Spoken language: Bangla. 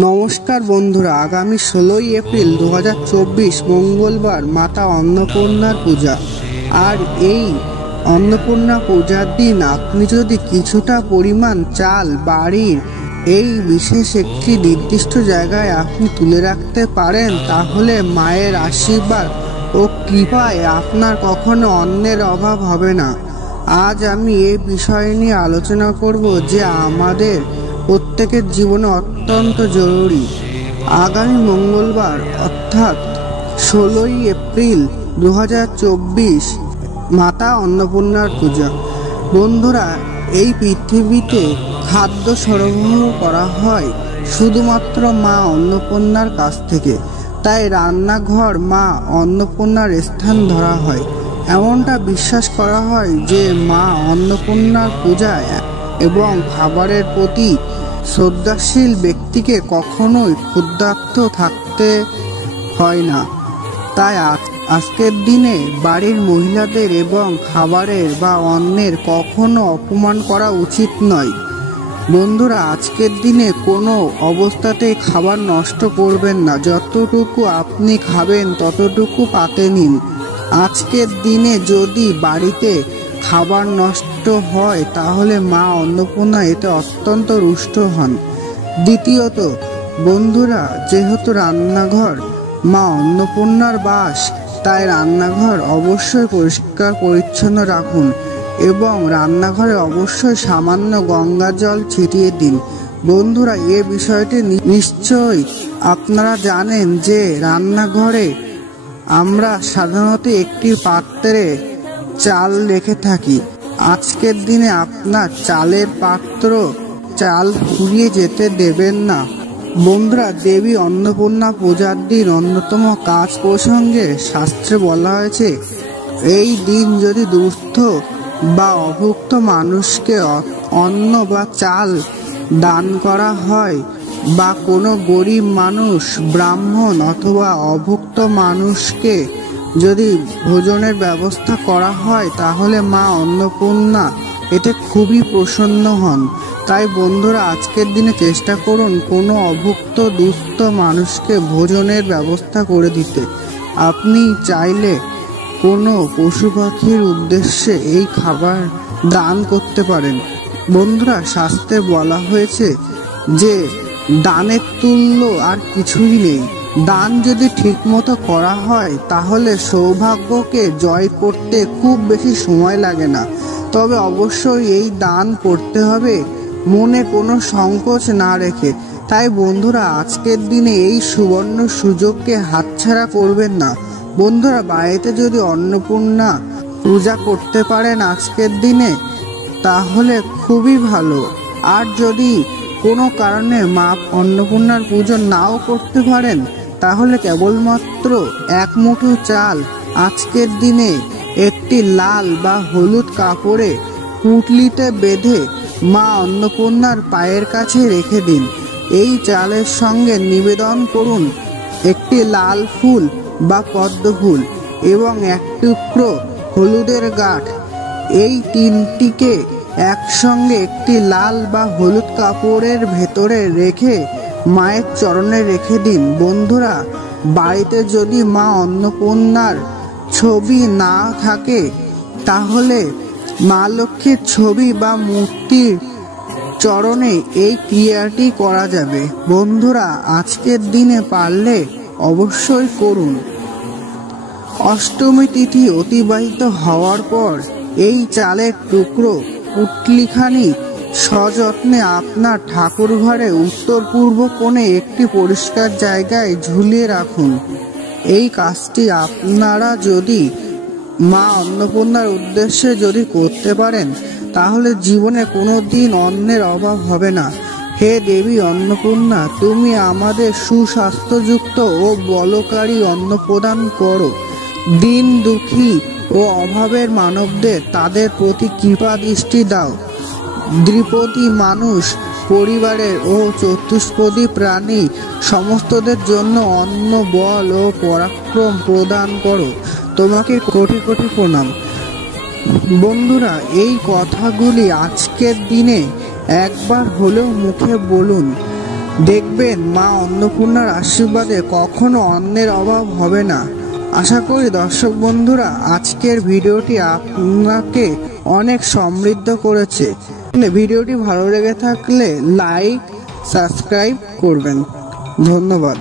নমস্কার বন্ধুরা, আগামী 16ই এপ্রিল 2024 মঙ্গলবার মাতা অন্নপূর্ণার পূজা। আর এই অন্নপূর্ণা পূজার দিন আপনি যদি কিছুটা পরিমাণ চাল বাড়ির এই বিশেষ একটি নির্দিষ্ট জায়গায় আপনি তুলে রাখতে পারেন, তাহলে মায়ের আশীর্বাদ ও কৃপায় আপনার কখনো অন্নের অভাব হবে না। আজ আমি এই বিষয় নিয়ে আলোচনা করব যে আমাদের প্রত্যেকের জীবনে অত্যন্ত জরুরি। আগামী মঙ্গলবার অর্থাৎ 16ই এপ্রিল 2024 মাতা অন্নপূর্ণার পূজা। বন্ধুরা, এই পৃথিবীতে খাদ্য সরবরাহ করা হয় শুধুমাত্র মা অন্নপূর্ণার কাছ থেকে, তাই রান্নাঘর মা অন্নপূর্ণার স্থান ধরা হয়। এমনটা বিশ্বাস করা হয় যে মা অন্নপূর্ণার পূজায় এবং খাবারের প্রতি শ্রদ্ধাশীল ব্যক্তিকে কখনোই ক্ষুধার্ত থাকতে হয় না। তাই আজকের দিনে বাড়ির মহিলাদের এবং খাবারের বা অন্নের কখনো অপমান করা উচিত নয়। বন্ধুরা, আজকের দিনে কোনো অবস্থাতেই খাবার নষ্ট করবেন না। যতটুকু আপনি খাবেন ততটুকু পাতে নিন। আজকের দিনে যদি বাড়িতে খাবার নষ্ট হয় তাহলে মা অন্নপূর্ণা এতে অত্যন্ত রুষ্ট হন। দ্বিতীয়ত বন্ধুরা, যেহেতু রান্নাঘর মা অন্নপূর্ণার বাস, তাই রান্নাঘর অবশ্যই পরিষ্কার পরিচ্ছন্ন রাখুন এবং রান্নাঘরে অবশ্যই সামান্য গঙ্গা জল ছিটিয়ে দিন। বন্ধুরা, এ বিষয়টি নিশ্চয়ই আপনারা জানেন যে রান্নাঘরে আমরা সাধারণত একটি পাত্রে চাল রেখে থাকি। আজকের দিনে আপনার চালের পাত্র চাল ফুরিয়ে যেতে দেবেন না। বন্ধুরা, দেবী অন্নপূর্ণা পূজার দিন অন্যতম কাজ প্রসঙ্গে শাস্ত্রে বলা হয়েছে, এই দিন যদি দুস্থ বা অভুক্ত মানুষকে অন্ন বা চাল দান করা হয় বা কোনো গরিব মানুষ, ব্রাহ্মণ অথবা অভুক্ত মানুষকে যদি ভোজনের ব্যবস্থা করা হয় তাহলে মা অন্নপূর্ণা এতে খুবই প্রসন্ন হন। তাই বন্ধুরা, আজকের দিনে চেষ্টা করুন কোনো অভুক্ত দুস্থ মানুষকে ভোজনের ব্যবস্থা করে দিতে। আপনি চাইলে কোনো পশু পাখির উদ্দেশ্যে এই খাবার দান করতে পারেন। বন্ধুরা, শাস্ত্রে বলা হয়েছে যে দানের তুল্য আর কিছুই নেই। দান যদি ঠিকমতো করা হয় তাহলে সৌভাগ্যকে জয় করতে খুব বেশি সময় লাগে না। তবে অবশ্যই এই দান করতে হবে মনে কোনো সংকোচ না রেখে। তাই বন্ধুরা, আজকের দিনে এই সুবর্ণ সুযোগকে হাতছাড়া করবেন না। বন্ধুরা, বাড়িতে যদি অন্নপূর্ণা পূজা করতে পারেন আজকের দিনে তাহলে খুবই ভালো। আর যদি কোনো কারণে মা অন্নপূর্ণার পুজো নাও করতে পারেন তাহলে কেবলমাত্র এক মুঠো চাল আজকের দিনে একটি লাল বা হলুদ কাপড়ে পুঁটলিতে বেঁধে মা অন্নপূর্ণার পায়ের কাছে রেখে দিন। এই চালের সঙ্গে নিবেদন করুন একটি লাল ফুল বা পদ্ম ফুল এবং এক টুকরো হলুদের গাঁঠ। এই তিনটিকে একসঙ্গে একটি লাল বা হলুদ কাপড়ের ভেতরে রেখে মায়ের চরণে রেখে দিন। বন্ধুরা, বাড়িতে যদি মা অন্নপূর্ণার ছবি না থাকে তাহলে মা লক্ষ্মীর ছবি বা মূর্তির চরণে এই ক্রিয়াটি করা যাবে। বন্ধুরা, আজকের দিনে পারলে অবশ্যই করুন। অষ্টমী তিথি অতিবাহিত হওয়ার পর এই চালের টুকরো পুঁটলিখানি সযত্নে আপনার ঠাকুর ঘরে উত্তর পূর্ব কোণে একটি পরিষ্কার জায়গায় ঝুলিয়ে রাখুন। এই কাজটি আপনারা যদি মা অন্নপূর্ণার উদ্দেশ্যে যদি করতে পারেন তাহলে জীবনে কোনো দিন অন্নের অভাব হবে না। হে দেবী অন্নপূর্ণা, তুমি আমাদের সুস্বাস্থ্যযুক্ত ও বলকারী অন্ন প্রদান করো। দিন দুঃখী ও অভাবের মানবদের তাদের প্রতি কৃপা দৃষ্টি দাও। দ্বিপদী মানুষ, পরিবারের ও চতুষ্পদী প্রাণী সমস্তদের জন্য অন্ন, বল ও পরাক্রম প্রদান করো। তোমাকে কোটি কোটি প্রণাম। বন্ধুরা, এই কথাগুলি আজকের দিনে একবার হলেও মুখে বলুন। দেখবেন মা অন্নপূর্ণার আশীর্বাদে কখনো অন্নের অভাব হবে না। আশা করি দর্শক বন্ধুরা আজকের ভিডিওটি আপনাকে অনেক সমৃদ্ধ করেছে। ভিডিওটি ভালো লেগে থাকলে লাইক সাবস্ক্রাইব করবেন। ধন্যবাদ।